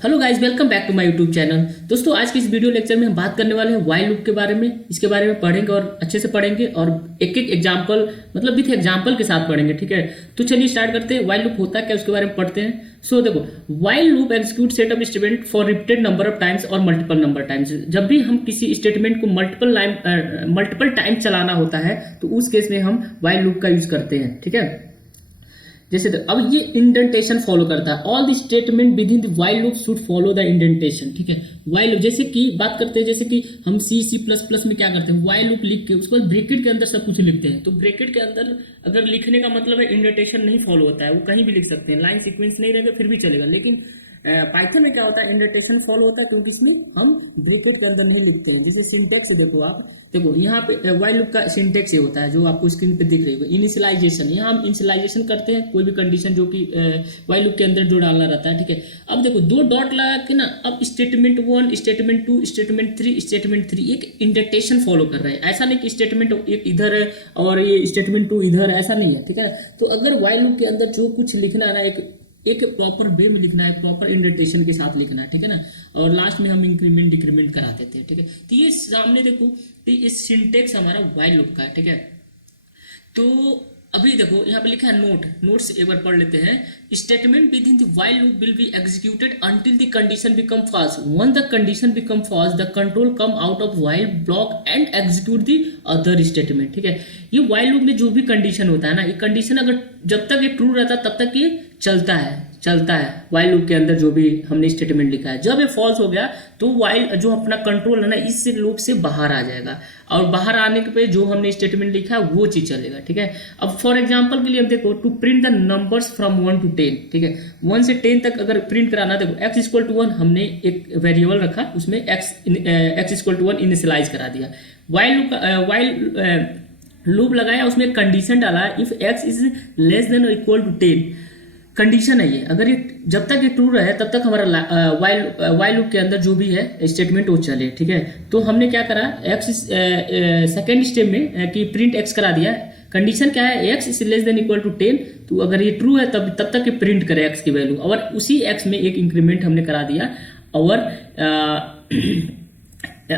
Hello guys, welcome back to my YouTube channel. दोस्तों, आज के इस वीडियो लेक्चर में हम बात करने वाले हैं व्हाइल लूप के बारे में। इसके बारे में पढ़ेंगे और अच्छे से पढ़ेंगे और एक एक एग्जांपल मतलब विथ एग्जांपल के साथ पढ़ेंगे। ठीक है, तो चलिए स्टार्ट करते हैं। व्हाइल लूप होता क्या है उसके बारे में पढ़ते हैं। सो देखो, while loop execute set of statement for repeated number of times और मल्टीपल नंबर टाइम्स। जब भी हम किसी स्टेटमेंट को मल्टीपल टाइम चलाना होता है तो उस केस में हम व्हाइल लूप का यूज करते हैं। ठीक है, जैसे अब ये इंडेंटेशन फॉलो करता है। All the statement within the while loop should follow the indentation. ठीक है, व्हाइल लूप जैसे कि बात करते हैं, जैसे कि हम C++ में क्या करते हैं, व्हाइल लूप लिख के उसके बाद ब्रैकेट के अंदर सब कुछ लिखते हैं। तो ब्रैकेट के अंदर अगर लिखने का मतलब है इंडेंटेशन नहीं फॉलो होता है, वो कहीं भी लिख सकते हैं, लाइन सीक्वेंस नहीं रहेगा फिर भी चलेगा। लेकिन पाइथन में क्या होता है, इंडेंटेशन फॉलो होता है क्योंकि इसमें हम ब्रैकेट के अंदर नहीं लिखते हैं। जैसे सिंटेक्स देखो, आप देखो यहाँ पे व्हाइल लूप का सिंटेक्स ये होता है जो आपको स्क्रीन पे दिख रही होगा, इनिशियलाइजेशन। यहाँ हम इनिशियलाइजेशन करते हैं कोई भी कंडीशन जो कि व्हाइल लूप के अंदर जो डालना रहता है। ठीक है, अब देखो दो डॉट लगा के ना, अब स्टेटमेंट 1, स्टेटमेंट 2, स्टेटमेंट 3, स्टेटमेंट 3 एक इंडेंटेशन फॉलो कर रहे हैं। ऐसा नहीं कि स्टेटमेंट एक इधर है और ये स्टेटमेंट 2 इधर, ऐसा नहीं है। ठीक है ना, तो अगर व्हाइल लूप के अंदर जो कुछ लिखना है ना, एक प्रॉपर वे में लिखना है, प्रॉपर इंडेंटेशन के साथ लिखना है। ठीक है ना, और लास्ट में हम इंक्रीमेंट डिक्रीमेंट करा देते हैं। ठीक है, तो ये सामने देखो, तो ये सिंटेक्स हमारा व्हाइल लूप का है। ठीक है, तो अभी देखो यहाँ पे लिखा है नोट्स एक बार पढ़ लेते हैं। Statement within the while loop will be executed until the condition become false. When the condition become false the control come out of while block and execute the other statement. ठीक है, ये while loop में जो भी condition होता है ना, ये कंडीशन अगर जब तक ये ट्रू रहता है तब तक ये चलता है व्हाइल लूप के अंदर जो भी हमने स्टेटमेंट लिखा है। जब ये फॉल्स हो गया तो व्हाइल जो अपना कंट्रोल है ना, इस लूप से बाहर आ जाएगा और बाहर आने के पे जो हमने स्टेटमेंट लिखा है वो चीज चलेगा। ठीक है, अब फॉर एग्जांपल के लिए हम देखो, to print the numbers from 1 to 10। ठीक है, 1 से 10 तक अगर प्रिंट कराना, देखो x=1 हमने एक वेरिएबल रखा, उसमें x=1 इनिशियलाइज करा दिया। व्हाइल लूप लगाया, उसमें एक कंडीशन डाला, if x is less than और इक्वल टू 10। कंडीशन है ये, अगर ये जब तक ये ट्रू रहे तब तक हमारा व्हाइल लूप के अंदर जो भी है स्टेटमेंट वो चले। ठीक है, तो हमने क्या करा, सेकेंड स्टेप में कि प्रिंट x करा दिया। कंडीशन क्या है, x is less than equal to 10। तो अगर ये ट्रू है तब तक ये प्रिंट करे x की वैल्यू, और उसी x में एक इंक्रीमेंट हमने करा दिया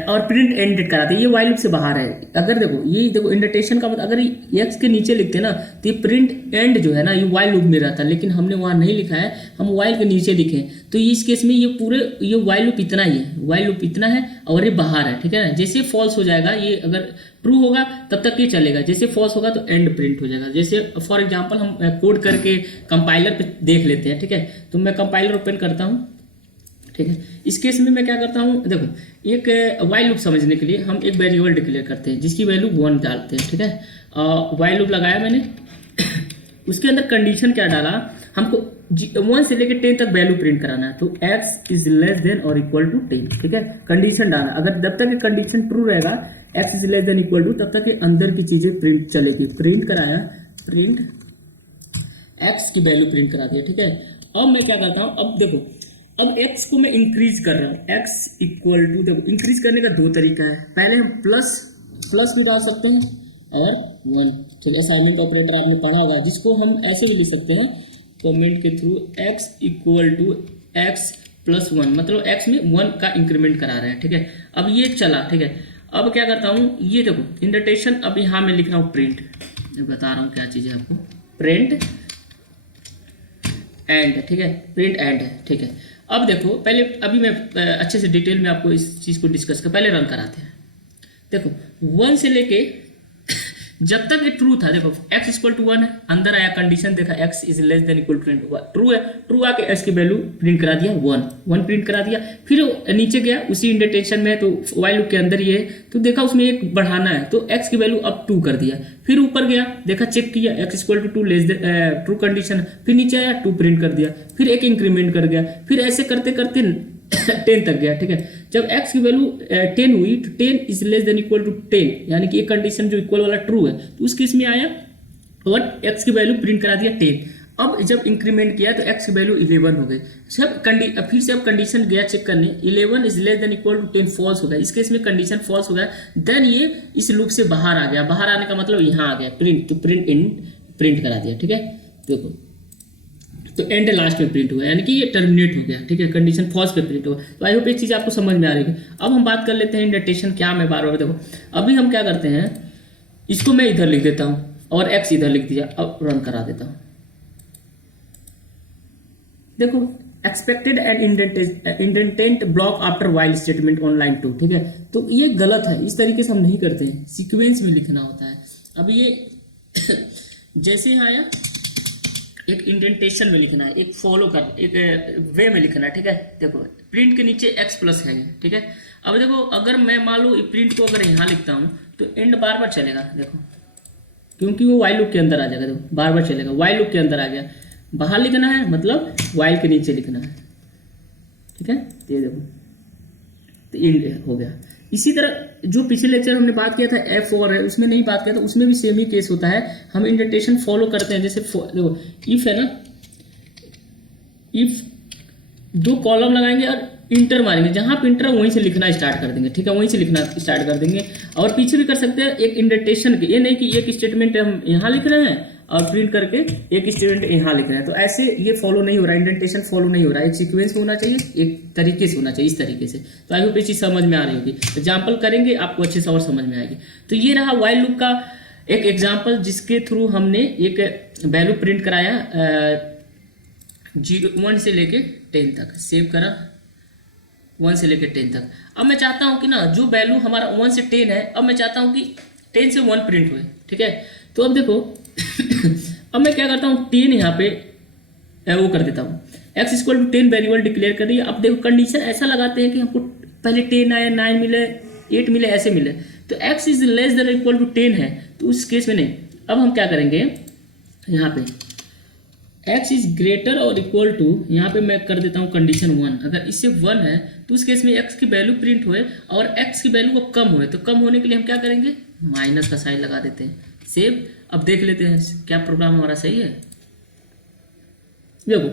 और प्रिंट एंडेड कराते हैं। ये व्हाइल लूप से बाहर है। अगर देखो इंडेंटेशन का मतलब, अगर एक्स के नीचे लिखते हैं ना तो ये प्रिंट एंड जो है ना, ये व्हाइल लूप में रहता है, लेकिन हमने वहां नहीं लिखा है, हम व्हाइल के नीचे लिखे। तो इस केस में ये व्हाइल लूप इतना ही है, व्हाइल लूप इतना है और ये बाहर है। ठीक है ना, जैसे फॉल्स हो जाएगा, ये अगर ट्रू होगा तब तक ये चलेगा, जैसे फॉल्स होगा तो एंड प्रिंट हो जाएगा। जैसे फॉर एग्जाम्पल हम कोड करके कंपाइलर पे देख लेते हैं। ठीक है, तो मैं कंपाइलर ओपन करता हूँ। ठीक है, इस केस में मैं क्या करता हूँ, देखो एक व्हाइल लूप समझने के लिए हम एक वेरिएबल डिक्लेयर करते हैं जिसकी वैल्यू 1 डालते हैं। ठीक है, व्हाइल लूप लगाया मैंने उसके अंदर कंडीशन क्या डाला, हमको 1 से लेकर 10 तक वैल्यू प्रिंट कराना है। तो x इज लेस देन और इक्वल टू 10। ठीक है, कंडीशन डाला, अगर जब तक ये कंडीशन ट्रू रहेगा, x is less than equal to, तब तक ये अंदर की चीजें प्रिंट चलेगी। प्रिंट कराया, प्रिंट x की वैल्यू प्रिंट करा दिया। ठीक है, अब मैं क्या करता हूँ, अब देखो, अब x को मैं इंक्रीज कर रहा हूँ, x इक्वल टू, देखो इंक्रीज करने का दो तरीका है। पहले हम प्लस भी डाल सकते हैं और 1। ठीक है, असाइनमेंट ऑपरेटर आपने पढ़ा होगा, जिसको हम ऐसे भी लिख सकते हैं कमेंट के through, x equal to x+1, मतलब x में 1 का इंक्रीमेंट करा रहे हैं। ठीक है, अब ये चला। ठीक है, अब क्या करता हूँ, ये देखो इंडेंटेशन, अब यहाँ मैं लिख रहा हूँ प्रिंट, बता रहा हूँ क्या चीज़ है आपको, प्रिंट एंड। ठीक है, प्रिंट एंड है। ठीक है, अब देखो पहले, अभी मैं अच्छे से डिटेल में आपको इस चीज़ को डिस्कस कर, पहले रन कराते हैं। देखो 1 से लेके जब तक ये ट्रू था, देखो x=1 है, अंदर आया कंडीशन, देखा x is less than equal to true है, ट्रू आके x की वैल्यू प्रिंट करा दिया 1 प्रिंट करा दिया। फिर नीचे गया उसी इंडेंटेशन में, तो व्हाइल लूप के अंदर ये है, तो देखा उसमें एक बढ़ाना है, तो x की वैल्यू अब 2 कर दिया। फिर ऊपर गया, देखा चेक किया x=2 less than true condition, फिर नीचे आया 2 प्रिंट कर दिया, फिर एक इंक्रीमेंट कर गया, फिर ऐसे करते करते 10 तक गया। ठीक है, जब x की वैल्यू 10 हुई तो 10 is less than equal to 10, यानी कि एक कंडीशन जो इक्वल वाला ट्रू है, तो उस केस में आया और x की वैल्यू प्रिंट करा दिया 10। अब जब इंक्रीमेंट किया तो x की वैल्यू 11 हो गई। फिर से अब कंडीशन गया चेक करने, 11 is less than equal to 10 false हो गया। इस केस में कंडीशन फॉल्स हो गया, देन ये इस लूप से बाहर आ गया। बाहर आने का मतलब यहाँ आ गया प्रिंट, तो प्रिंट करा दिया। ठीक है, देखो तो एंड लास्ट में प्रिंट हुआ, यानी कि ये टर्मिनेट हो गया, ठीक है, कंडीशन फॉल्स पे प्रिंट हुआ। तो आई होप ये चीज़ आपको समझ में आ रही है। अब हम बात कर लेते हैं इंडेंटेशन क्या, मैं बार बार देखो, अभी हम क्या करते हैं, इसको मैं इधर लिख देता हूँ और एक्स इधर लिख दिया, अब रन करा देता हूँ। देखो expected and indented block after while statement on line 2, ठीक है, तो ये गलत है, इस तरीके से हम नहीं करते हैं, सीक्वेंस में लिखना होता है। अब ये जैसे यहाँ आया, एक इंडेंटेशन में लिखना है, एक फॉलो कर, एक वे में लिखना है, ठीक है। देखो प्रिंट के नीचे एक्स प्लस है, ठीक है। अब देखो अगर मैं मान लो प्रिंट को अगर यहाँ लिखता हूँ तो एंड बार बार चलेगा, देखो, क्योंकि वो वाइल लूप के अंदर आ जाएगा, देखो बार बार चलेगा, वाइल लूप के अंदर आ गया, बाहर लिखना है मतलब वाइल के नीचे लिखना है, ठीक है। ये देखो तो एंड हो गया। इसी तरह जो पिछले लेक्चर हमने बात किया था एफ और है, उसमें नहीं बात किया था, उसमें भी सेम ही केस होता है, हम इंडेंटेशन फॉलो करते हैं। जैसे देखो इफ है ना, इफ दो कॉलम लगाएंगे और इंटर मारेंगे, जहां पे इंटर वहीं से लिखना स्टार्ट कर देंगे, ठीक है, वहीं से लिखना स्टार्ट कर देंगे। और पीछे भी कर सकते हैं एक इंडेंटेशन के, ये नहीं कि एक स्टेटमेंट हम यहाँ लिख रहे हैं और प्रिंट करके एक स्टेटमेंट यहाँ लिख रहे हैं, तो ऐसे ये फॉलो नहीं हो रहा है, इंडेंटेशन फॉलो नहीं हो रहा है, एक सीक्वेंस में होना चाहिए, एक तरीके से होना चाहिए, इस तरीके से। तो आई होप ये चीज़ समझ में आ रही होगी, एग्जाम्पल करेंगे आपको अच्छे से और समझ में आएगी। तो ये रहा वाइल लूप का एक एग्जाम्पल, जिसके थ्रू हमने एक वैल्यू प्रिंट कराया 1 से लेके 10 तक, सेव करा 1 से लेके 10 तक। अब मैं चाहता हूँ कि ना जो वैल्यू हमारा 1 से 10 है, अब मैं चाहता हूँ कि 10 से 1 प्रिंट हुए, ठीक है। तो अब देखो अब मैं क्या करता हूँ, 10 यहाँ पे वो कर देता हूँ, x equal to 10 variable declare कर रही है। अब देखो कंडीशन ऐसा लगाते हैं कि हमको पहले 10 आए, 9 मिले, 8 मिले, ऐसे मिले, तो x is less than equal to 10 है, तो उस केस में नहीं। अब हम क्या करेंगे, यहाँ पे x इज ग्रेटर और इक्वल टू, यहाँ पे मैं कर देता हूँ कंडीशन 1, अगर इससे 1 है तो उस केस में x की वैल्यू प्रिंट हुए और x की वैल्यू को कम हुए, तो कम होने के लिए हम क्या करेंगे, माइनस का साइन लगा देते हैं, सेव। अब देख लेते हैं क्या प्रोग्राम हमारा सही है। देखो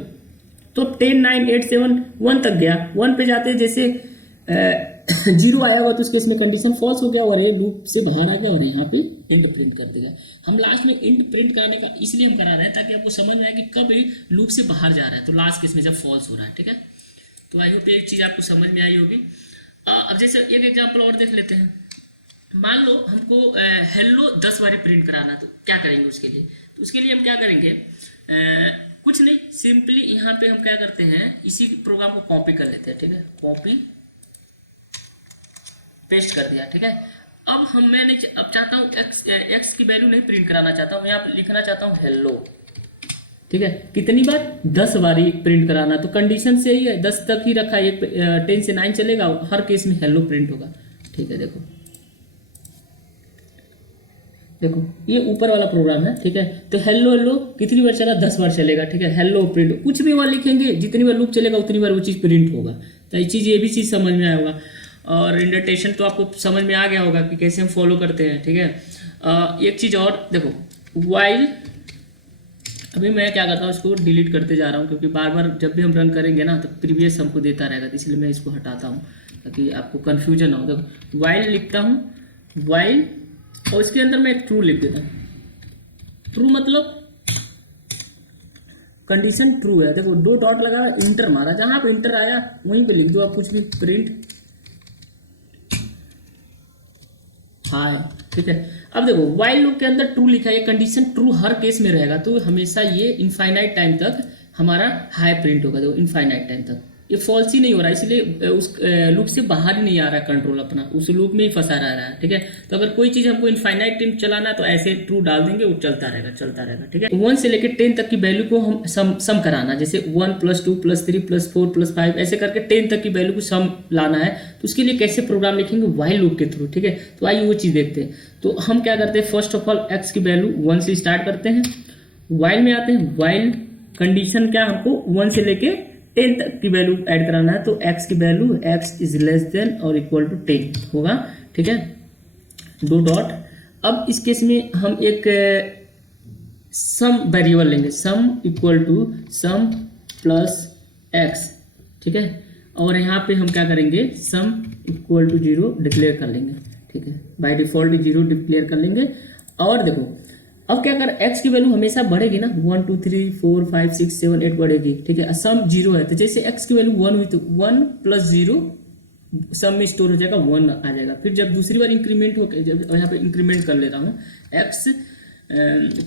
तो 10 9 8 7 1 तक गया, 1 पे जाते जैसे 0 आया होगा तो उस केस में कंडीशन फॉल्स हो गया और ये लूप से बाहर आ गया और यहाँ पे इंट प्रिंट कर देगा। हम लास्ट में इंट प्रिंट कराने का इसलिए हम करा रहे हैं ताकि आपको समझ में आए कि कब लूप से बाहर जा रहा है, तो लास्ट केस में जब फॉल्स हो रहा है, ठीक है। तो आई होप ये चीज़ आपको समझ में आई होगी। अब जैसे एक एग्जाम्पल और देख लेते हैं, मान लो हमको हेलो 10 बार प्रिंट कराना, तो क्या करेंगे उसके लिए, तो उसके लिए हम क्या करेंगे, कुछ नहीं, सिंपली यहाँ पे हम क्या करते हैं, इसी प्रोग्राम को कॉपी कर लेते हैं, ठीक है, कॉपी पेस्ट कर दिया, ठीक है। अब मैंने अब चाहता हूँ एक्स की वैल्यू नहीं प्रिंट कराना चाहता हूँ, यहाँ पे लिखना चाहता हूँ हेलो, ठीक है। कितनी बार, 10 बार प्रिंट कराना, तो कंडीशन से ही है 10 तक ही रखा है, 10 से 9 चलेगा, हर केस में हेलो प्रिंट होगा, ठीक है। देखो ये ऊपर वाला प्रोग्राम है, ठीक है। तो हेलो हेलो कितनी बार चला, 10 बार चलेगा, ठीक है। हेलो प्रिंट, कुछ भी वहाँ लिखेंगे, जितनी बार लूप चलेगा उतनी बार वो चीज़ प्रिंट होगा। तो ये भी चीज़ समझ में आया होगा, और इंडेंटेशन तो आपको समझ में आ गया होगा कि कैसे हम फॉलो करते हैं, ठीक है। एक चीज़ और देखो, वाइल, अभी मैं क्या करता हूँ, इसको डिलीट करते जा रहा हूँ क्योंकि बार बार जब भी हम रन करेंगे ना तो प्रीवियस हमको देता रहेगा, तो इसलिए मैं इसको हटाता हूँ ताकि आपको कन्फ्यूजन ना हो। देखो वाइल लिखता हूँ, वाइल, और इसके अंदर मैं एक ट्रू लिख देता हूँ। ट्रू मतलब कंडीशन ट्रू है, देखो 2 डॉट लगा, इंटर मारा, जहां पे इंटर आया वहीं पे लिख दो आप कुछ भी, प्रिंट हाय, ठीक है। अब देखो वाइल लूप के अंदर ट्रू लिखा है, ये कंडीशन ट्रू हर केस में रहेगा, तो हमेशा ये इनफाइनाइट टाइम तक हमारा हाई प्रिंट होगा, देखो इनफाइनाइट टाइम तक। ये फॉल्स ही नहीं हो रहा है, इसलिए उस लूप से बाहर ही नहीं आ रहा कंट्रोल अपना, उस लूप में ही फंसा रह रहा है, ठीक है। तो अगर कोई चीज हमको इनफाइनाइट टाइम चलाना तो ऐसे ट्रू डाल देंगे, वो चलता रहेगा, ठीक है। 1 से लेकर 10 तक की वैल्यू को हम सम कराना, जैसे 1 + 2 + 3 + 4 + 5 ऐसे करके 10 तक की वैल्यू को सम लाना है, तो उसके लिए कैसे प्रोग्राम लिखेंगे, वाइल लूप के थ्रू, ठीक है। तो आइए वो चीज देखते हैं। तो हम क्या करते हैं, फर्स्ट ऑफ ऑल एक्स की वैल्यू 1 से स्टार्ट करते हैं, वाइल में आते हैं, वाइल कंडीशन क्या, हमको 1 से लेके 10 तक की वैल्यू ऐड कराना है, तो x की value x is less than और इक्वल टू 10 होगा, ठीक है, 2 डॉट। अब इस केस में हम एक सम वेरिएबल लेंगे, sum equal to sum plus x, ठीक है। और यहाँ पे हम क्या करेंगे, सम इक्वल टू 0 डिक्लेयर कर लेंगे, ठीक है, बाय डिफॉल्ट 0 डिक्लेयर कर लेंगे। और देखो अब क्या कर, x की वैल्यू हमेशा बढ़ेगी ना, 1 2 3 4 5 6 7 8 बढ़ेगी, ठीक है। सम 0 है, तो जैसे x की वैल्यू 1 हुई तो 1 + 0 सम में स्टोर हो जाएगा, 1 आ जाएगा। फिर जब दूसरी बार इंक्रीमेंट हो, जब यहाँ पे इंक्रीमेंट कर ले रहा हूँ, x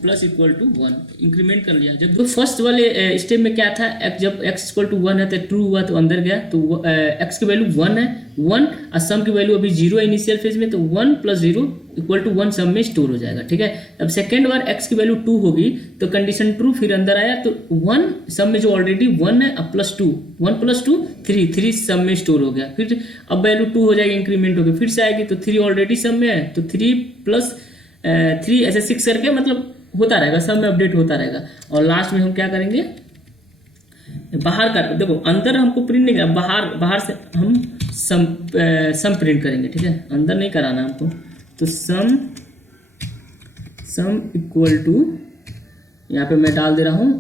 plus equal to 1 increment कर लिया। जब जो फर्स्ट वाले स्टेप में क्या था, जब x इक्वल टू 1 है तो ट्रू हुआ तो अंदर गया, तो x की वैल्यू 1 है, 1 और सम की वैल्यू अभी 0 है इनिशियल फेज में, तो 1 + 0 इक्वल टू 1 सम में स्टोर हो जाएगा, ठीक है। अब सेकेंड बार x की वैल्यू 2 होगी तो कंडीशन ट्रू, फिर अंदर आया तो 1 सम में जो ऑलरेडी 1 है, अब +2, 1 + 2 3 सम में स्टोर हो गया। फिर अब वैल्यू 2 हो जाएगी, इंक्रीमेंट होगी, फिर से आएगी तो 3 ऑलरेडी सम में है, तो 3 + 3 ऐसे 6 करके मतलब होता रहेगा, सब में अपडेट होता रहेगा। और लास्ट में हम क्या करेंगे, बाहर का देखो, अंदर हमको प्रिंट नहीं करना, बाहर से हम सम प्रिंट करेंगे, ठीक है। अंदर नहीं कराना हमको, तो सम इक्वल टू, यहाँ पे मैं डाल दे रहा हूँ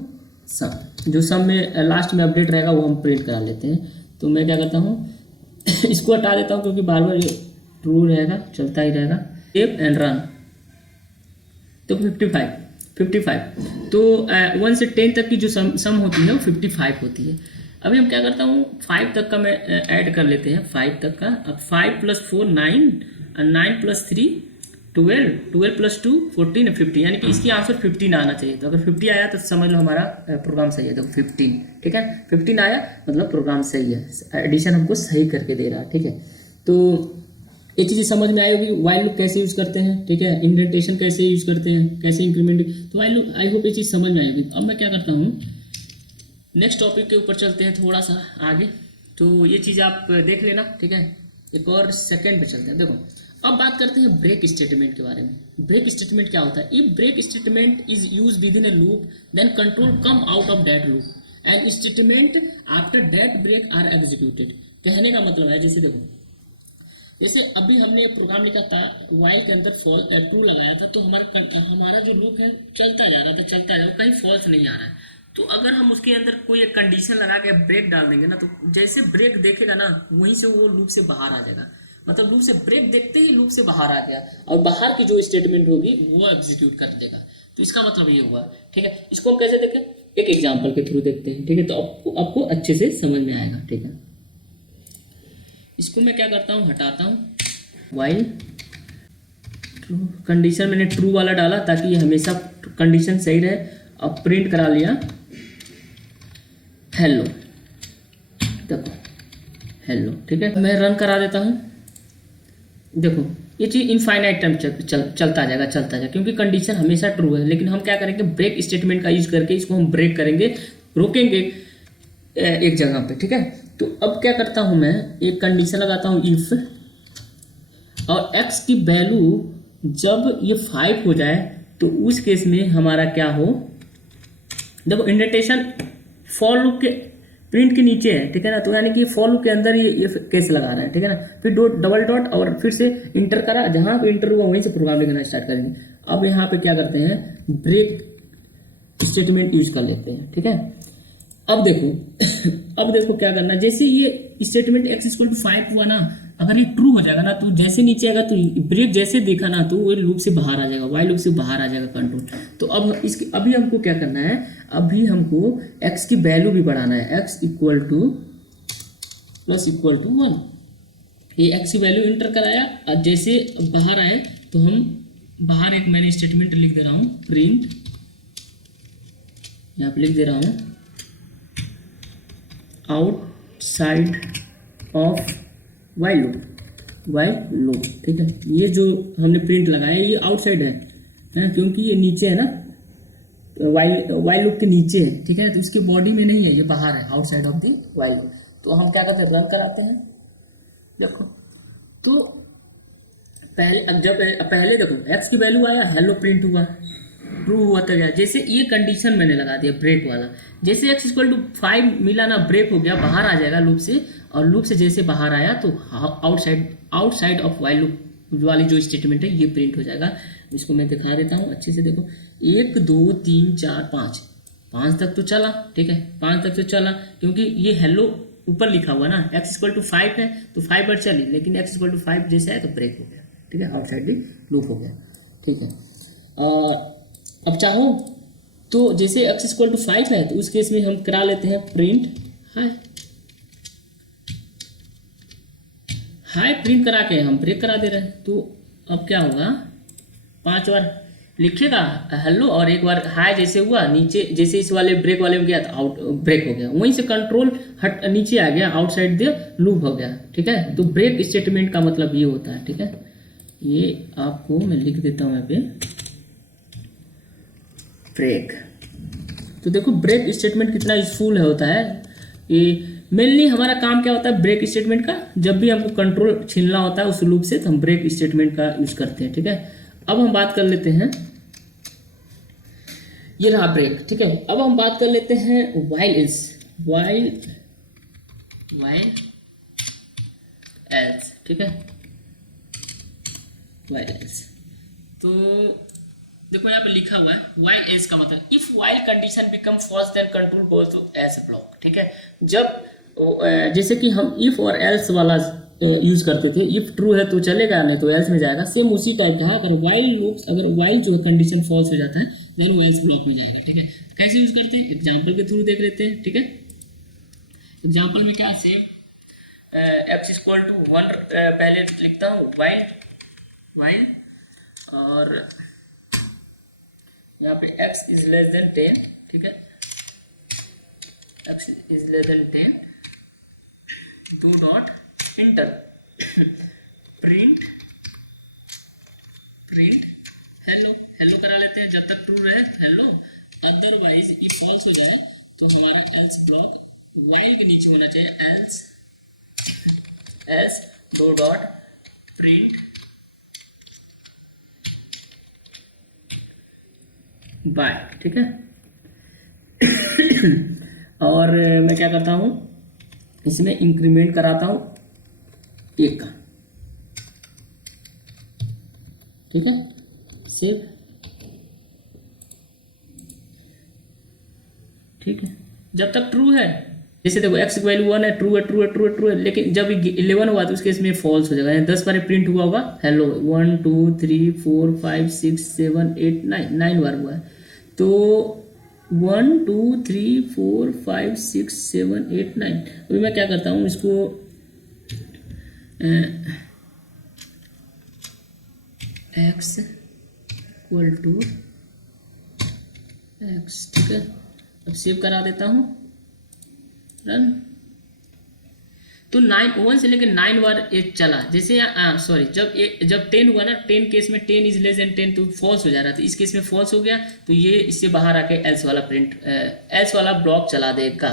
सम, जो सम में लास्ट में अपडेट रहेगा वो हम प्रिंट करा लेते हैं। तो मैं क्या करता हूँ इसको हटा देता हूँ, क्योंकि बार बार ये ट्रू रहेगा, चलता ही रहेगा। सेव एंड रन, तो 55 तो 1 से 10 तक की जो सम होती है वो 55 होती है। अभी हम क्या करता हूँ, 5 तक का मैं ऐड कर लेते हैं, 5 तक का। अब 5 + 4 9 और 9 + 3 12, 12 + 2 14 है 50, यानी कि इसकी आंसर 15 आना चाहिए। तो अगर 50 आया तो समझ लो हमारा प्रोग्राम सही है। देखो 15, ठीक है, 15 आया मतलब प्रोग्राम सही है, एडिशन हमको सही करके दे रहा है, ठीक है। तो ये चीज़ें समझ में आई होगी, वाइल लूप कैसे यूज़ करते हैं, ठीक है, इंडेंटेशन कैसे यूज़ करते हैं, कैसे इंक्रीमेंट, तो वाइल लूप, आई होप ये चीज़ समझ में आएगी। अब मैं क्या करता हूँ, नेक्स्ट टॉपिक के ऊपर चलते हैं थोड़ा सा आगे, तो ये चीज़ आप देख लेना, ठीक है। एक और सेकेंड पे चलते हैं। देखो अब बात करते हैं ब्रेक स्टेटमेंट के बारे में। ब्रेक स्टेटमेंट क्या होता है, if break statement is use within a loop then control come out of that loop and statement after that break are executed. कहने का मतलब है, जैसे देखो, जैसे अभी हमने प्रोग्राम लिखा था, वाइल के अंदर ट्रू लगाया था, तो हमारा जो लूप है चलता जा रहा था, कहीं फॉल्स नहीं आ रहा है। तो अगर हम उसके अंदर कोई एक कंडीशन लगा के ब्रेक डाल देंगे ना, तो जैसे ब्रेक देखेगा ना, वहीं से वो लूप से बाहर आ जाएगा। मतलब लूप से ब्रेक देखते ही लूप से बाहर आ गया, और बाहर की जो स्टेटमेंट होगी वो एग्जीक्यूट कर देगा। तो इसका मतलब ये हुआ, ठीक है। इसको हम कैसे देखें, एक एग्जाम्पल के थ्रू देखते हैं, ठीक है। तो आपको अच्छे से समझ में आएगा, ठीक है। इसको मैं क्या करता हूँ, हटाता हूँ, वाइल ट्रू, कंडीशन मैंने ट्रू वाला डाला ताकि ये हमेशा कंडीशन सही रहे। अब प्रिंट करा लिया हेलो, देखो हेलो, ठीक है। मैं रन करा देता हूँ, देखो ये चीज़ इनफाइनाइट टाइम चलता जाएगा, क्योंकि कंडीशन हमेशा ट्रू है। लेकिन हम क्या करेंगे, ब्रेक स्टेटमेंट का यूज करके इसको हम ब्रेक करेंगे, रोकेंगे एक जगह पे, ठीक है। तो अब क्या करता हूं मैं, एक कंडीशन लगाता हूं इफ, और x की वैल्यू जब ये 5 हो जाए तो उस केस में हमारा क्या हो, देखो इंडेंटेशन फॉर लूप के प्रिंट के नीचे है, ठीक है ना। तो यानी कि फॉर लूप के अंदर ये केस लगा रहा है, ठीक है ना। फिर डबल डॉट और फिर से इंटर करा, जहां पे इंटर हुआ वहीं से प्रोग्राम लिखना स्टार्ट करेंगे। अब यहाँ पे क्या करते हैं, ब्रेक स्टेटमेंट यूज कर लेते हैं, ठीक है। अब देखो क्या करना, जैसे ये स्टेटमेंट x = 5 हुआ ना, अगर ये ट्रू हो जाएगा ना, तो जैसे नीचे आएगा तो ब्रेक जैसे देखा ना, तो वो लूप से बाहर आ जाएगा, वाइल लूप से बाहर आ जाएगा कंट्रोल। तो अब अभी हमको क्या करना है, अभी हमको x की वैल्यू भी बढ़ाना है, x = += 1। ये x की वैल्यू इंटर कराया, और जैसे बाहर आए तो हम बाहर एक मैंने स्टेटमेंट लिख दे रहा हूँ, प्रिंट, यहाँ पे लिख दे रहा हूँ आउटसाइड ऑफ वाइल लूप, ठीक है। ये जो हमने प्रिंट लगाया ये आउटसाइड है, क्योंकि ये नीचे है ना, वाइल लूप के नीचे है, ठीक है। तो इसके बॉडी में नहीं है, ये बाहर है, outside of the while loop. तो हम क्या करते हैं, रन कराते हैं। देखो तो पहले देखो x की वैल्यू आया, हेलो प्रिंट हुआ, ट्रू हुआ था। जैसे ये कंडीशन मैंने लगा दिया ब्रेक वाला, जैसे x = 5 मिला ना, ब्रेक हो गया, बाहर आ जाएगा लूप से, और लूप से जैसे बाहर आया तो आउटसाइड ऑफ वाइल लूप वाली जो स्टेटमेंट है ये प्रिंट हो जाएगा। इसको मैं दिखा देता हूँ अच्छे से। देखो 1 2 3 4 5 तक तो चला, ठीक है, 5 तक तो चला, क्योंकि ये हेलो ऊपर लिखा हुआ ना, x = 5 है तो 5 बार चली, लेकिन x = 5 जैसे है तो ब्रेक हो गया, ठीक है, आउटसाइड भी लूप हो गया, ठीक है। अब चाहो तो जैसे x इक्वल टू 5 है तो उस केस में हम करा लेते हैं प्रिंट हाय। हाय प्रिंट करा के हम ब्रेक करा दे रहे हैं। तो अब क्या होगा, 5 बार लिखेगा हेलो और एक बार हाय जैसे हुआ नीचे, जैसे इस वाले ब्रेक वाले में गया तो आउट ब्रेक हो गया, वहीं से कंट्रोल हट नीचे आ गया, आउटसाइड द लूप हो गया। ठीक है, तो ब्रेक स्टेटमेंट का मतलब ये होता है। ठीक है, ये आपको मैं लिख देता हूँ यहाँ पे ब्रेक। तो देखो ब्रेक स्टेटमेंट कितना यूजफुल होता है। ये मेनली हमारा काम क्या होता है ब्रेक स्टेटमेंट का, जब भी हमको कंट्रोल छीनना होता है उस लूप से तो हम ब्रेक स्टेटमेंट का यूज करते हैं। ठीक है, अब हम बात कर लेते हैं, ये रहा ब्रेक। ठीक है, अब हम बात कर लेते हैं व्हाइल एल्स। व्हाइल एल्स, ठीक है, व्हाइल एल्स। तो देखो यहाँ पे लिखा हुआ है व्हाइल एल्स का मतलब if while condition become false then control goes to else block. ठीक है, जब जैसे कि हम इफ और एल्स वाला यूज करते थे, इफ ट्रू है तो चलेगा नहीं तो एल्स में जाएगा, सेम उसी टाइप का है। अगर व्हाइल लूप्स, अगर व्हाइल जो है कंडीशन फॉल्स हो जाता है देन वो एल्स ब्लॉक में जाएगा। ठीक है, कैसे यूज करते हैं एग्जाम्पल के थ्रू देख लेते हैं। ठीक है, एग्जाम्पल में क्या सेम एक्स इक्वल टू 1 पहले लिखता हूँ व्हाइल और यहाँ पे x इज लेस देन 10। ठीक है, x इज लेस देन 10 दो डॉट इंटर प्रिंट हेलो करा लेते हैं जब तक ट्रू रहे हेलो, अदरवाइज इफ फॉल्स हो जाए तो हमारा एल्स ब्लॉक व्हाइल के नीचे होना चाहिए, एल्स दो डॉट प्रिंट बाय। ठीक है, और मैं क्या करता हूँ इसमें इंक्रीमेंट कराता हूँ 1 का। ठीक है, सेव। ठीक है, जब तक ट्रू है, जैसे देखो x की वैल्यू 1 है, ट्रू है, लेकिन जब 11 हुआ तो उसके इसमें फॉल्स हो जाएगा। 10 बार प्रिंट हुआ होगा हेलो, 1 2 3 4 5 6 7 8 9 बार हुआ है। तो 1 2 3 4 5 6 7 8 9। अभी मैं क्या करता हूँ इसको x इक्वल टू x। ठीक है, अब सेव करा देता हूँ, रन। तो 1 से लेकर 9 बार ये चला। जैसे सॉरी, जब 10 हुआ ना, 10 केस में 10 इज लेस देन 10 तो फॉल्स हो जा रहा था, इस केस में फॉल्स हो गया तो ये इससे बाहर आके एल्स वाला प्रिंट एल्स वाला ब्लॉक चला देगा।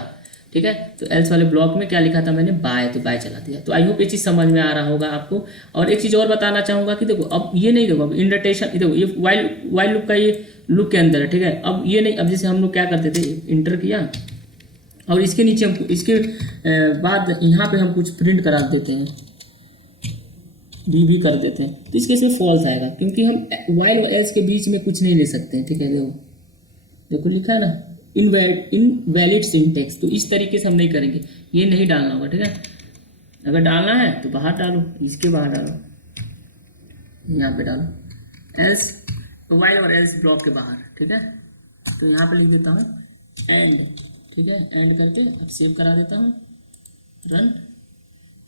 ठीक है, तो एल्स वाले ब्लॉक में क्या लिखा था मैंने बाय, तो बाय चला दिया। तो आई होप ये चीज़ समझ में आ रहा होगा आपको। और एक चीज़ और बताना चाहूँगा कि देखो अब ये नहीं, देखो अब इंडरटेशन, देखो ये वाइल लूप का ये लूप के अंदर है। ठीक है, अब ये नहीं, अब जैसे हम लोग क्या करते थे इंटर किया और इसके नीचे हम इसके बाद यहाँ पे हम कुछ प्रिंट करा देते हैं, भी कर देते हैं, तो इसके इसमें फॉल्स आएगा क्योंकि हम वाइल और एल्स के बीच में कुछ नहीं ले सकते हैं। ठीक है, देखो लिखा है ना इनवैलिड सिंटेक्स, तो इस तरीके से हम नहीं करेंगे, ये नहीं डालना होगा। ठीक है, अगर डालना है तो बाहर डालो, इसके बाहर डालो, यहाँ पे डालो एल्स, वाइल और एल्स ब्लॉक के बाहर। ठीक है, तो यहाँ पे लिख देता हूँ एंड। ठीक है, एंड करके अब सेव करा देता हूँ, रन।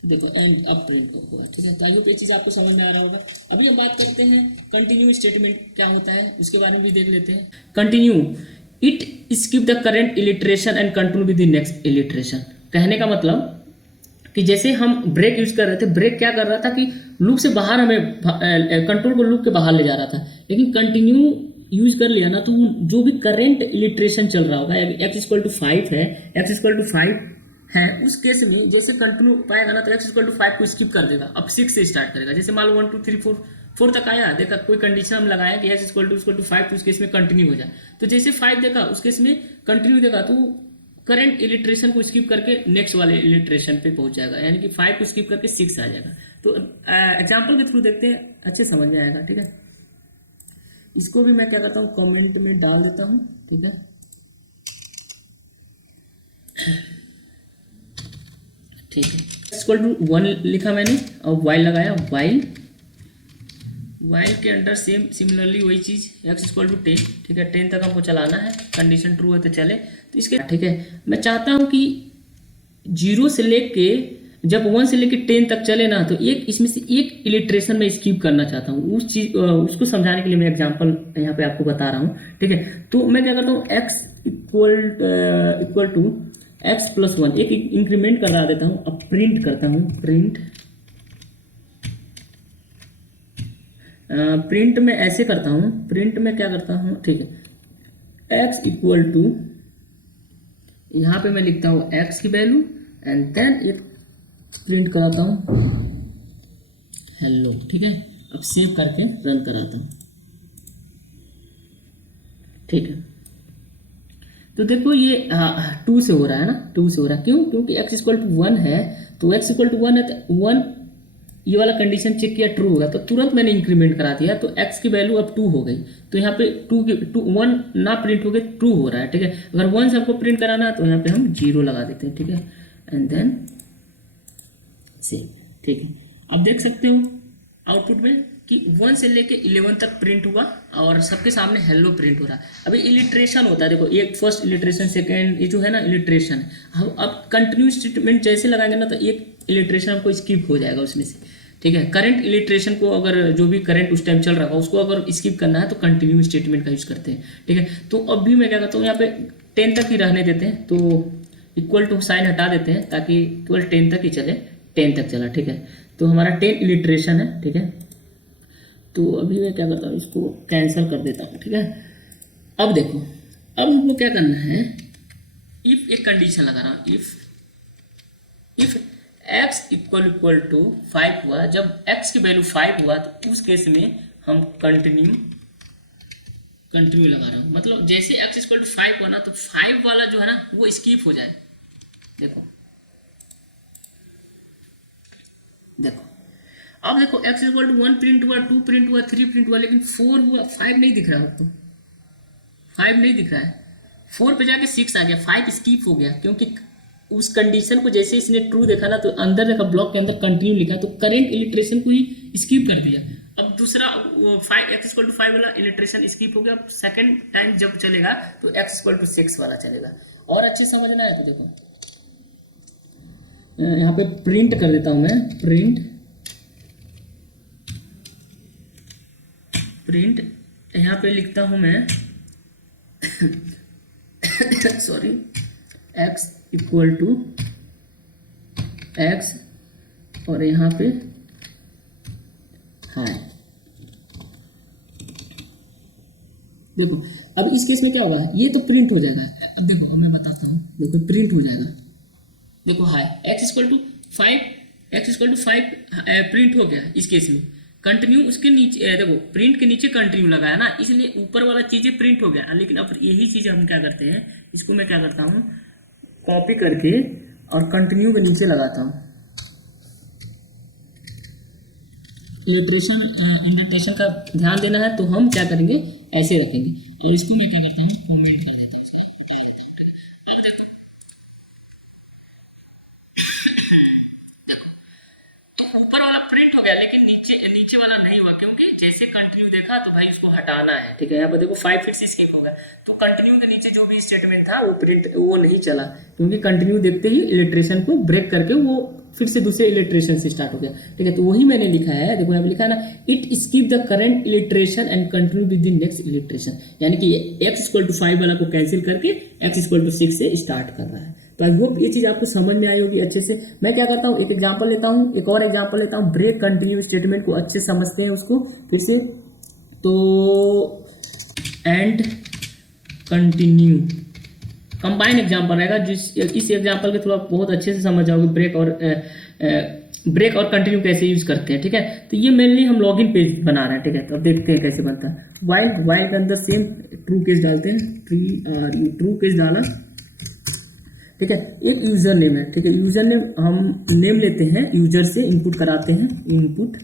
देखो एंड अब प्रिंट हुआ। ठीक है, तो आई होप ये चीज़ आपको समझ में आ रहा होगा। अभी हम बात करते हैं कंटिन्यू स्टेटमेंट क्या होता है, उसके बारे में भी देख लेते हैं। Continue it skip the current iteration and control with the next iteration. कहने का मतलब कि जैसे हम ब्रेक यूज कर रहे थे, ब्रेक क्या कर रहा था कि लूप से बाहर हमें कंट्रोल को लूप के बाहर ले जा रहा था, लेकिन कंटिन्यू यूज कर लिया ना तो जो भी करंट इलिट्रेशन चल रहा होगा, x इक्वल टू 5 है, x इक्वल टू 5 है, उस केस में जैसे कंटिन्यू पाएगा ना तो x इक्वल टू 5 को स्किप कर देगा, अब 6 से स्टार्ट करेगा। जैसे मान लो 1 2 3 4 तक आया, देखा कोई कंडीशन हम लगाया कि x इक्वल टू 5 तो उस केस में कंटिन्यू हो जाए, तो जैसे 5 देखा उस केस में कंटिन्यू देखा तो करंट इलिट्रेशन को स्किप करके नेक्स्ट वाले इलिट्रेशन पे पहुंच जाएगा, यानी कि 5 को स्किप करके 6 आ जाएगा। तो एग्जाम्पल के थ्रू देखते हैं, अच्छे समझ में आएगा। ठीक है, इसको भी मैं क्या करता हूँ कमेंट में डाल देता हूँ। ठीक है, ठीक है, इक्वल टू 1 लिखा मैंने और वाइल लगाया, वाइल के अंडर सेम सिमिलरली वही चीज़ x इक्वल टू 10, ठीक है, 10 तक हमको चलाना है, कंडीशन ट्रू है तो चले। तो इसके ठीक है, मैं चाहता हूँ कि 0 से लेके जब 1 से लेके 10 तक चले ना, तो एक इसमें से एक इलिट्रेशन में स्किप करना चाहता हूँ। उस चीज उसको समझाने के लिए मैं एग्जांपल यहाँ पे आपको बता रहा हूँ, ठीक है। तो मैं क्या करता हूँ, x equal to x plus 1 एक इंक्रीमेंट करा देता हूँ। अब प्रिंट करता हूँ, प्रिंट में ऐसे करता हूँ, प्रिंट में क्या करता हूँ, ठीक है, x इक्वल टू, यहाँ पे मैं लिखता हूँ x की वैल्यू एंड देन एक प्रिंट कराता हूँ हेलो, ठीक है। अब सेव करके रन कराता हूँ, ठीक है। तो देखो ये 2 से हो रहा है ना, 2 से हो रहा है, क्यों? क्योंकि x इक्वल टू 1 है, तो x इक्वल टू 1 है तो 1 ये वाला कंडीशन चेक किया ट्रू होगा, तो तुरंत मैंने इंक्रीमेंट करा दिया, तो x की वैल्यू अब 2 हो गई। तो यहाँ पे 1 ना प्रिंट हो गए, 2 हो रहा है, ठीक है। अगर 1 से आपको प्रिंट कराना है तो यहाँ पे हम 0 लगा देते हैं, ठीक है, एंड देन सेव, ठीक है। अब देख सकते हो आउटपुट में कि 1 से लेके 11 तक प्रिंट हुआ और सबके सामने हेलो प्रिंट हो रहा है। अभी इलिट्रेशन होता है, देखो एक फर्स्ट इलिट्रेशन, सेकेंड, ये जो है ना इलिट्रेशन है। हम अब कंटिन्यूस स्टेटमेंट जैसे लगाएंगे ना, तो एक इलिट्रेशन हमको स्किप हो जाएगा उसमें से, ठीक है। करंट इलिट्रेशन को अगर जो भी करंट उस टाइम चल रहा होगा उसको अगर स्किप करना है तो कंटिन्यू स्टेटमेंट का यूज करते हैं, ठीक है। तो अब भी मैं क्या करता हूँ, यहाँ पे 10 तक ही रहने देते हैं, तो इक्वल टू साइन हटा देते हैं ताकि केवल 10 तक ही चले, 10 तक चला, ठीक है। तो हमारा 10 इलिट्रेशन है, ठीक है। तो अभी मैं क्या करता हूँ, इसको कैंसिल कर देता हूँ, ठीक है। अब देखो, अब हमको क्या करना है, इफ एक कंडीशन लगा रहा हूँ, इफ x इक्वल टू 5 हुआ, जब x की वैल्यू 5 हुआ तो उस केस में हम कंटिन्यू लगा रहा हूँ। मतलब जैसे x इक्वल टू 5 हुआ ना, तो 5 वाला जो है ना वो स्किप हो जाए। देखो अब देखो x इक्वल टू 1 प्रिंट हुआ, 2 प्रिंट हुआ, 3 प्रिंट हुआ, लेकिन 4 हुआ, 5 नहीं दिख रहा है आपको, 5 नहीं दिख रहा है। 4 पे जाके 6 आ गया, 5 स्किप हो गया, क्योंकि उस कंडीशन को जैसे इसने ट्रू देखा ना, तो अंदर देखा ब्लॉक के अंदर कंटिन्यू लिखा, तो करंट इलिट्रेशन को ही स्किप कर दिया। अब दूसरा 5 x इक्वल टू 5 वाला इलिट्रेशन स्किप हो गया। सेकंड टाइम जब चलेगा तो x इक्वल टू 6 वाला चलेगा। और अच्छे समझना है तो देखो, यहाँ पे प्रिंट कर देता हूँ मैं, प्रिंट यहाँ पे लिखता हूँ मैं sorry, x equal to x और यहाँ पे हाई। देखो अब इस केस में क्या होगा, ये तो प्रिंट हो जाएगा। अब देखो, अब मैं बताता हूँ, देखो प्रिंट हो जाएगा, देखो हाई, x इक्वल टू 5 प्रिंट हो गया। इस केस में कंटिन्यू उसके नीचे, देखो प्रिंट के नीचे कंटिन्यू लगाया ना, इसलिए ऊपर वाला चीजें प्रिंट हो गया। लेकिन अब यही चीज हम क्या करते हैं, इसको मैं क्या करता हूँ, कॉपी करके और कंटिन्यू के नीचे लगाता हूँ। इंडेंटेशन का ध्यान देना है, तो हम क्या करेंगे, ऐसे रखेंगे। और इसको मैं क्या करता हूँ, कमेंट कर देता हूँ, अब देखो ऊपर वाला प्रिंट हो गया, लेकिन नीचे वाला नहीं हुआ, क्योंकि जैसे कंटिन्यू देखा तो भाई उसको हटाना है, ठीक है। यहाँ पर देखो 5 फिर से स्किप हो गया, तो कंटिन्यू के नीचे जो भी स्टेटमेंट था वो नहीं चला, क्योंकि कंटिन्यू देखते ही इलिट्रेशन को ब्रेक करके वो फिर से दूसरे इलिट्रेशन से स्टार्ट हो गया, ठीक है। तो वही मैंने लिखा है, देखो यहाँ पे लिखा है ना, it skip the current iteration and continue with the next iteration, यानी कि x इक्वल टू 5 वाला को कैंसिल करके x इक्वल टू 6 से स्टार्ट कर रहा है। तो आई होप ये चीज आपको समझ में आई होगी अच्छे से। मैं क्या करता हूँ, एक एग्जांपल लेता हूँ, एक और एग्जांपल लेता हूँ, ब्रेक कंटिन्यू स्टेटमेंट को अच्छे समझते हैं उसको फिर से। तो एंड कंटिन्यू कंबाइन एग्जांपल रहेगा, इस एग्जांपल के थ्रू आप बहुत अच्छे से समझ जाओगे ब्रेक और कंटिन्यू कैसे यूज करते हैं, ठीक है। तो ये मेनली हम लॉगिन पेज बना रहे हैं, ठीक है। तो अब देखते हैं कैसे बनता है। वाइल के अंदर सेम ट्रू केस डालते हैं, ट्रू केस डाला, ठीक है। एक यूजर नेम है, ठीक है। यूजर नेम हम नेम लेते हैं, यूजर से इनपुट कराते हैं, इनपुट,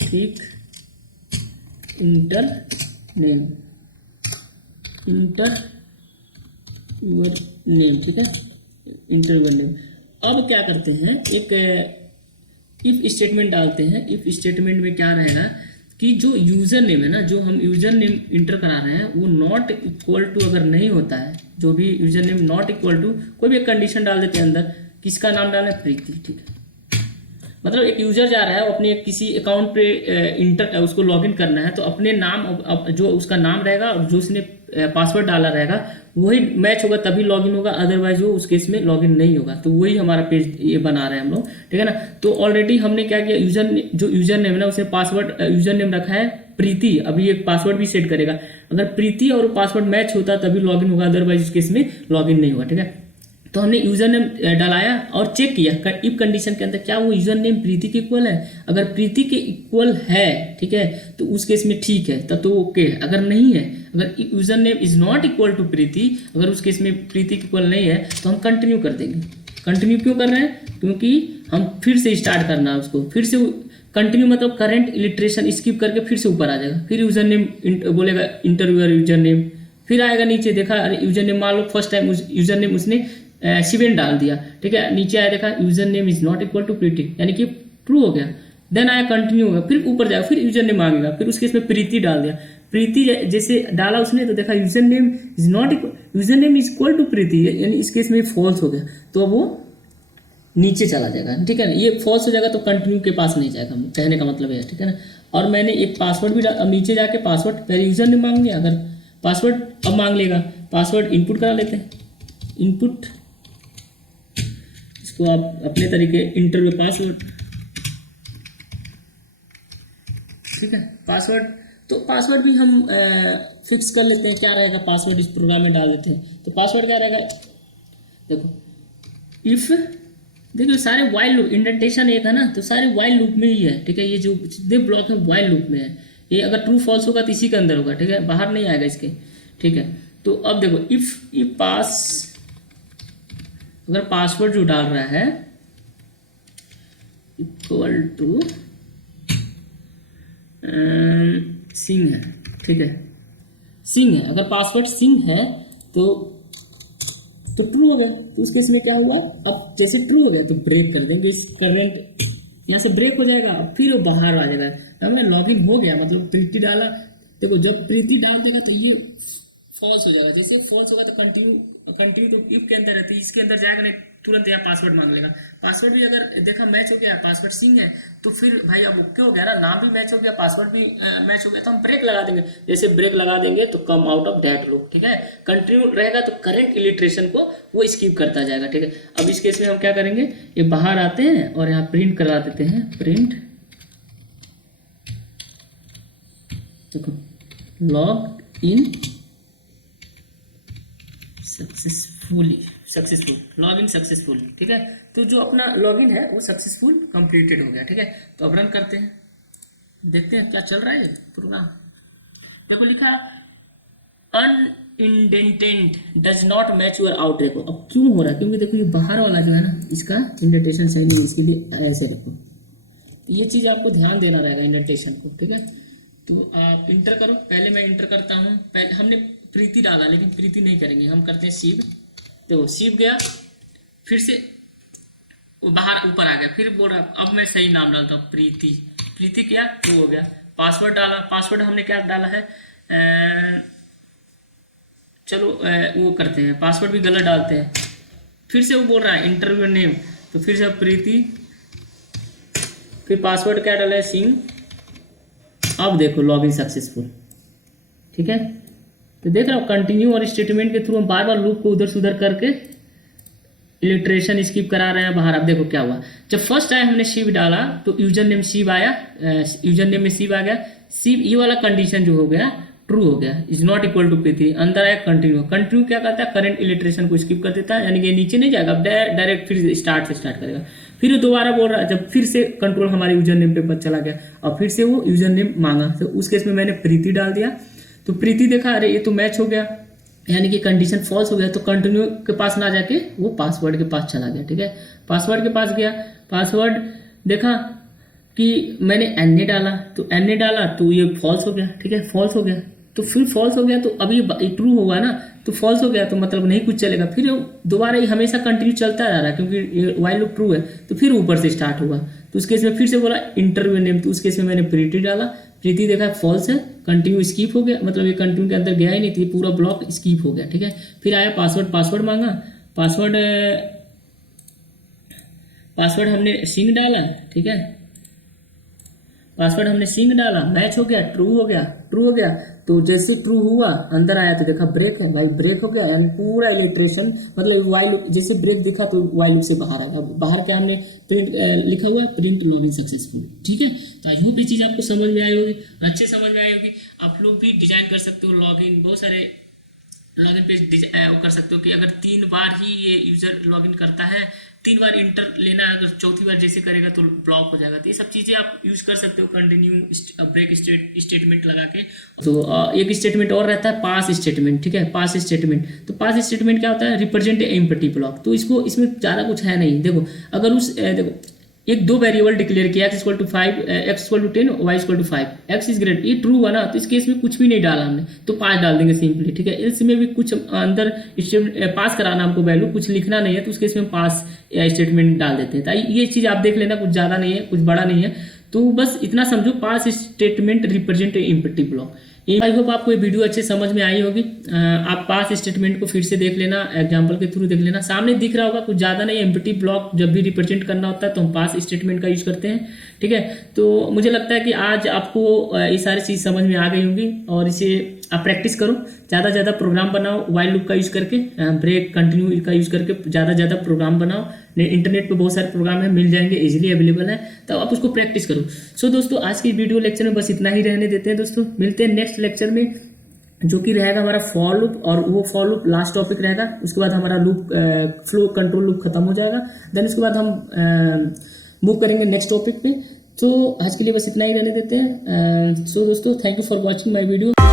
ठीक, इंटर यूर नेम, ठीक है, इंटर यूर नेम। अब क्या करते हैं, एक इफ स्टेटमेंट डालते हैं। इफ स्टेटमेंट में क्या रहेगा कि जो यूज़र नेम है ना, जो हम यूज़र नेम इंटर करा रहे हैं वो नॉट इक्वल टू अगर नहीं होता है, जो भी user name not equal to, कोई भी एक कंडीशन डाल देते हैं अंदर, किसका नाम डालना है, प्रीति, ठीक है। मतलब एक यूजर जा रहा है, वो अपने किसी अकाउंट पे इंटर उसको लॉगिन करना है, तो अपने नाम जो उसका नाम रहेगा और जो उसने पासवर्ड डाला रहेगा वही मैच होगा तभी लॉगिन होगा, अदरवाइज वो उस केस में लॉगिन नहीं होगा। तो वही हमारा पेज ये बना रहे हैं हम लोग, ठीक है ना। तो ऑलरेडी हमने क्या किया, जो यूजर नेम है ना उसने पासवर्ड यूजर नेम रखा है प्रीति, अभी एक पासवर्ड भी सेट करेगा, अगर प्रीति और पासवर्ड मैच होता तभी लॉगिन होगा, अदरवाइज उस केस में लॉगिन नहीं होगा, ठीक है। तो हमने यूजर नेम डलाया और चेक किया इफ कंडीशन के अंदर क्या वो यूजर नेम प्रीति के इक्वल है, अगर प्रीति के इक्वल है, ठीक है, तो उस केस में ठीक है, तब तो ओके है। अगर नहीं है, अगर user name is not equal to Preeti, अगर उस केस में प्रीति के इक्वल नहीं है तो हम कंटिन्यू कर देंगे। कंटिन्यू क्यों कर रहे हैं, क्योंकि हम फिर से स्टार्ट करना है उसको, फिर से कंटिन्यू मतलब करंट इलिट्रेशन स्किप करके फिर से ऊपर आ जाएगा, फिर यूजर नेम बोलेगा इंटरव्यूअर यूजर नेम, फिर आएगा नीचे, देखा अरे यूजर नेम, मान लो फर्स्ट टाइम यूजर नेम उसने शिवेन डाल दिया, ठीक है, नीचे आया देखा user name is not equal to Preeti, यानी कि ट्रू हो गया, देन आया कंटिन्यू होगा, फिर ऊपर जाएगा, फिर यूजर नेम मांगेगा, फिर उसके इसमें प्रीति डाल दिया, प्रीति जैसे डाला उसने तो देखा user name is not equal, user name is equal to Preeti, यानी इस केस में फॉल्स हो गया, तो अब वो नीचे चला जाएगा, ठीक है ना। ये फॉल्स हो जाएगा तो कंटिन्यू के पास नहीं जाएगा, कहने का मतलब है, ठीक है ना। और मैंने एक पासवर्ड भी अब नीचे जाके पासवर्ड पहले यूजर नेम मांग लिया, अगर पासवर्ड अब मांग लेगा, पासवर्ड इनपुट करा लेते हैं, इनपुट इसको आप अपने तरीके इंटरव्यू पासवर्ड, ठीक है, पासवर्ड, तो पासवर्ड भी हम फिक्स कर लेते हैं, क्या रहेगा पासवर्ड, इस प्रोग्राम में डाल देते हैं। तो पासवर्ड क्या रहेगा, देखो इफ, देखो सारे वाइल लूप, इंडेंटेशन एक है ना, तो सारे वाइल लूप में ही है, ठीक है, ये जो जितने ब्लॉक है वाइल लूप में है, ये अगर ट्रू फॉल्स होगा तो इसी के अंदर होगा, ठीक है, बाहर नहीं आएगा इसके, ठीक है। तो अब देखो इफ पास, अगर पासवर्ड जो डाल रहा है इक्वल टू सिंह है, ठीक है, सिंह है, अगर पासवर्ड सिंह है तो ट्रू हो गया, तो उस केस में क्या हुआ, अब जैसे ट्रू हो गया तो ब्रेक कर देंगे, इस करंट यहाँ से ब्रेक हो जाएगा, फिर वो बाहर आ जाएगा, हमें लॉगिन हो गया, मतलब प्रीति डाला, देखो जब प्रीति डाल देगा तो ये फॉल्स हो जाएगा, जैसे फॉल्स होगा तो कंटिन्यू तो इफ के अंदर रहती है, इसके अंदर जाएगा नहीं, तुरंत यहाँ पासवर्ड मांग लेगा, पासवर्ड भी अगर देखा मैच हो गया, पासवर्ड सिंह है तो फिर भाई अब ओके हो गया ना, नाम भी मैच हो गया, पासवर्ड भी मैच हो गया, तो हम ब्रेक लगा देंगे, जैसे ब्रेक लगा देंगे तो कम आउट ऑफ दैट लूप, ठीक है। कंटिन्यू रहेगा तो करंट इलिट्रेशन को वो स्किप करता जाएगा, ठीक है। अब इस केस में हम क्या करेंगे, ये बाहर आते हैं और यहाँ प्रिंट करा देते हैं, प्रिंट, देखो log in successful login successful, ठीक है। तो जो अपना लॉगिन है वो सक्सेसफुल कंप्लीटेड हो गया, ठीक है। तो अब रन करते हैं, देखते हैं क्या चल रहा है प्रोग्राम। देखो लिखा unindented does not match your out, देखो अब क्यों हो रहा है, क्योंकि देखो ये बाहर वाला जो है ना इसका इंडेंटेशन सही नहीं है, इसके लिए ऐसे रखो, ये चीज़ आपको ध्यान देना रहेगा इंडेंटेशन को, ठीक है। तो आप इंटर करो, पहले मैं इंटर करता हूँ, पहले हमने प्रीति डाला लेकिन प्रीति नहीं करेंगे, हम करते हैं शिव, देखो शिव गया, फिर से वो बाहर ऊपर आ गया, फिर बोल रहा अब मैं सही नाम डालता हूँ प्रीति, प्रीति किया तो हो गया, पासवर्ड डाला, पासवर्ड हमने क्या डाला है, चलो वो करते हैं, पासवर्ड भी गलत डालते हैं, फिर से वो बोल रहा है इंटरव्यू नेम, तो फिर से प्रीति, फिर पासवर्ड क्या डाला है सिंह, अब देखो लॉगिन सक्सेसफुल, ठीक है। तो देख रहा हूँ कंटिन्यू और स्टेटमेंट के थ्रू हम बार बार लूप को उधर से उधर करके इलिट्रेशन स्किप करा रहे हैं बाहर। अब देखो क्या हुआ, जब फर्स्ट टाइम हमने शिव डाला तो यूजर नेम शिव आया, यूजर नेम में शिव आ गया, शिव ये वाला कंडीशन जो हो गया ट्रू हो गया, इज नॉट इक्वल टू प्रीति, अंदर आया कंटिन्यू, कंटिन्यू क्या करता है करंट इलिट्रेशन को स्किप कर देता है, यानी कि नीचे नहीं जाएगा, डायरेक्ट फिर स्टार्ट से स्टार्ट करेगा, फिर दोबारा बोल रहा है, जब फिर से कंट्रोल हमारे यूजर नेम पे चला गया और फिर से वो यूजर नेम मांगा, तो उस केस में मैंने प्रीति डाल दिया, तो प्रीति देखा अरे ये तो मैच हो गया, यानी कि कंडीशन फॉल्स हो गया, तो कंटिन्यू के पास ना जाके वो पासवर्ड के पास चला गया, ठीक है। पासवर्ड के पास गया, पासवर्ड देखा कि मैंने एन डाला, तो एन डाला तो ये फॉल्स हो गया, ठीक है, फॉल्स हो गया, तो फिर फॉल्स हो गया, तो अभी ट्रू होगा ना, तो फॉल्स हो गया तो मतलब नहीं कुछ चलेगा, फिर दोबारा ये हमेशा कंटिन्यू चलता रह रहा है क्योंकि वाइल लूप ट्रू है, तो फिर ऊपर से स्टार्ट होगा, तो उस केस में फिर से बोला इंटरव्यू नेम, तो उस केस में मैंने प्रीति डाला, प्रीति देखा फॉल्स है, कंटिन्यू स्किप हो गया, मतलब ये कंटिन्यू के अंदर गया ही नहीं थी, पूरा ब्लॉक स्किप हो गया। ठीक है, फिर आया पासवर्ड मांगा, पासवर्ड हमने सिंग डाला। ठीक है, पासवर्ड हमने सिंग डाला, मैच हो गया, ट्रू हो गया। तो जैसे ट्रू हुआ अंदर आया तो देखा ब्रेक है भाई, ब्रेक हो गया, यानी पूरा इलिट्रेशन, मतलब वाइल जैसे ब्रेक दिखा तो वाइल लूप से बाहर आ गया। बाहर क्या हमने प्रिंट लिखा हुआ है, प्रिंट लॉगिन सक्सेसफुल। ठीक है, तो आई होप ये चीज़ आपको समझ में आई होगी, अच्छे समझ में आई होगी। आप लोग भी डिजाइन कर सकते हो लॉगिन, बहुत सारे लॉगिन पेज कर सकते हो कि अगर 3 बार ही ये यूजर लॉगिन करता है, 3 बार इंटर लेना है, अगर चौथी बार जैसे करेगा तो ब्लॉक हो जाएगा। तो ये सब चीज़ें आप यूज कर सकते हो कंटिन्यू ब्रेक स्टेटमेंट लगा के। तो एक स्टेटमेंट और रहता है पास स्टेटमेंट। ठीक है, पास स्टेटमेंट, तो पास स्टेटमेंट क्या होता है, रिप्रेजेंट एम्प्टी ब्लॉक। तो इसमें ज़्यादा कुछ है नहीं। देखो अगर देखो एक 2 वेरिएबल डिक्लेयर किया, x = 5, x = 10, y = 5, x is great, ये ट्रू हुआ ना, तो इस केस में कुछ भी नहीं डाला हमने, तो 5 डाल देंगे सिंपली। ठीक है, इसमें भी कुछ अंदर पास कराना हमको वैल्यू, कुछ लिखना नहीं है, तो उस केस में पास स्टेटमेंट डाल देते हैं। तो ये चीज़ आप देख लेना, कुछ ज़्यादा नहीं है, कुछ बड़ा नहीं है, तो बस इतना समझो, pass statement represent empty block. I hope आपको ये वीडियो अच्छे समझ में आई होगी। आप पास स्टेटमेंट को फिर से देख लेना, एग्जांपल के थ्रू देख लेना, सामने दिख रहा होगा, कुछ ज़्यादा नहीं। एम्प्टी ब्लॉक जब भी रिप्रेजेंट करना होता है तो हम पास स्टेटमेंट का यूज करते हैं। ठीक है, तो मुझे लगता है कि आज आपको ये सारी चीज़ समझ में आ गई होंगी, और इसे आप प्रैक्टिस करो, ज़्यादा से ज़्यादा प्रोग्राम बनाओ वाइल लूप का यूज़ करके, ब्रेक कंटिन्यू का यूज़ करके ज़्यादा से ज़्यादा प्रोग्राम बनाओ। इंटरनेट पे बहुत सारे प्रोग्राम है, मिल जाएंगे, इजीली अवेलेबल है, तो आप उसको प्रैक्टिस करो। सो दोस्तों, आज की वीडियो लेक्चर में बस इतना ही रहने देते हैं दोस्तों। मिलते हैं नेक्स्ट लेक्चर में, जो कि रहेगा हमारा फॉर लूप, और वो फॉर लूप लास्ट टॉपिक रहेगा। उसके बाद हमारा लूप फ्लो कंट्रोल लूप खत्म हो जाएगा। देन उसके बाद हम मूव करेंगे नेक्स्ट टॉपिक पे। तो आज के लिए बस इतना ही रहने देते हैं। सो दोस्तों, thank you for watching my video.